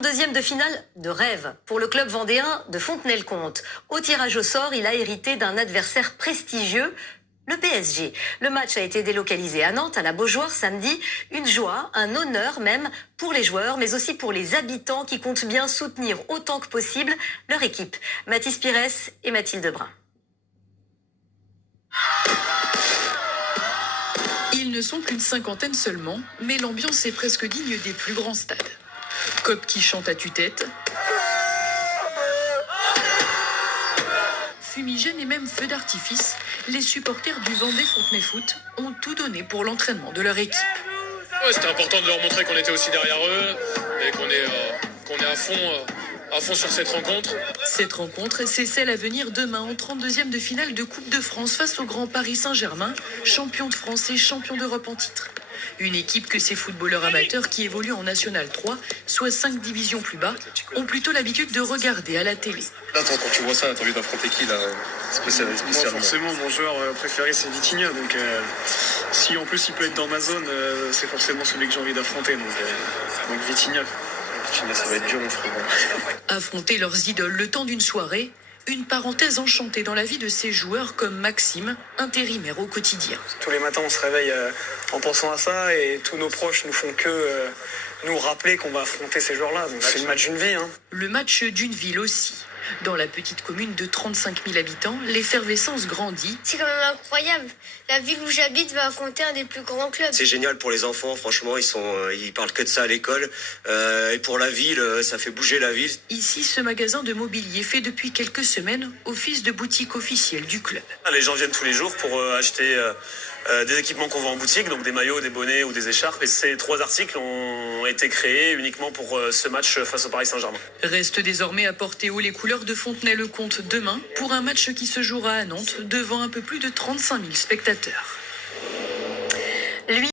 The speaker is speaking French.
Deuxième de finale de rêve pour le club vendéen de Fontenay-le-Comte. Au tirage au sort, il a hérité d'un adversaire prestigieux, le PSG. Le match a été délocalisé à Nantes, à la Beaujoire, samedi. Une joie, un honneur même pour les joueurs, mais aussi pour les habitants qui comptent bien soutenir autant que possible leur équipe. Mathis Pires et Mathilde Brun. Ils ne sont qu'une cinquantaine seulement, mais l'ambiance est presque digne des plus grands stades. Cop qui chante à tue-tête, fumigène et même feu d'artifice, les supporters du Vendée Fontenay Foot ont tout donné pour l'entraînement de leur équipe. Ouais, c'était important de leur montrer qu'on était aussi derrière eux et qu'on est à fond sur cette rencontre. Cette rencontre, c'est celle à venir demain en 32e de finale de Coupe de France face au Grand Paris Saint-Germain, champion de France et champion d'Europe en titre. Une équipe que ces footballeurs amateurs qui évoluent en National 3, soit 5 divisions plus bas, ont plutôt l'habitude de regarder à la télé. Là, quand tu vois ça, t'as envie d'affronter qui là, spécialement? Moi, forcément, mon joueur préféré, c'est Vitinha. Donc, si en plus il peut être dans ma zone, c'est forcément celui que j'ai envie d'affronter. Donc Vitinha. Vitinha, ça va être dur, mon frère. Affronter leurs idoles le temps d'une soirée, une parenthèse enchantée dans la vie de ces joueurs comme Maxime, intérimaire au quotidien. Tous les matins, on se réveille en pensant à ça et tous nos proches nous font que nous rappeler qu'on va affronter ces joueurs-là. Donc c'est le match d'une vie. Le match d'une ville aussi. Dans la petite commune de 35 000 habitants, l'effervescence grandit. C'est quand même incroyable. La ville où j'habite va affronter un des plus grands clubs. C'est génial pour les enfants, franchement, ils parlent que de ça à l'école. Et pour la ville, ça fait bouger la ville. Ici, ce magasin de mobilier fait depuis quelques semaines office de boutique officielle du club. Les gens viennent tous les jours pour acheter des équipements qu'on vend en boutique, donc des maillots, des bonnets ou des écharpes. Et ces 3 articles ont été créés uniquement pour ce match face au Paris Saint-Germain. Reste désormais à porter haut les couleurs de Fontenay-le-Comte demain pour un match qui se jouera à Nantes devant un peu plus de 35 000 spectateurs.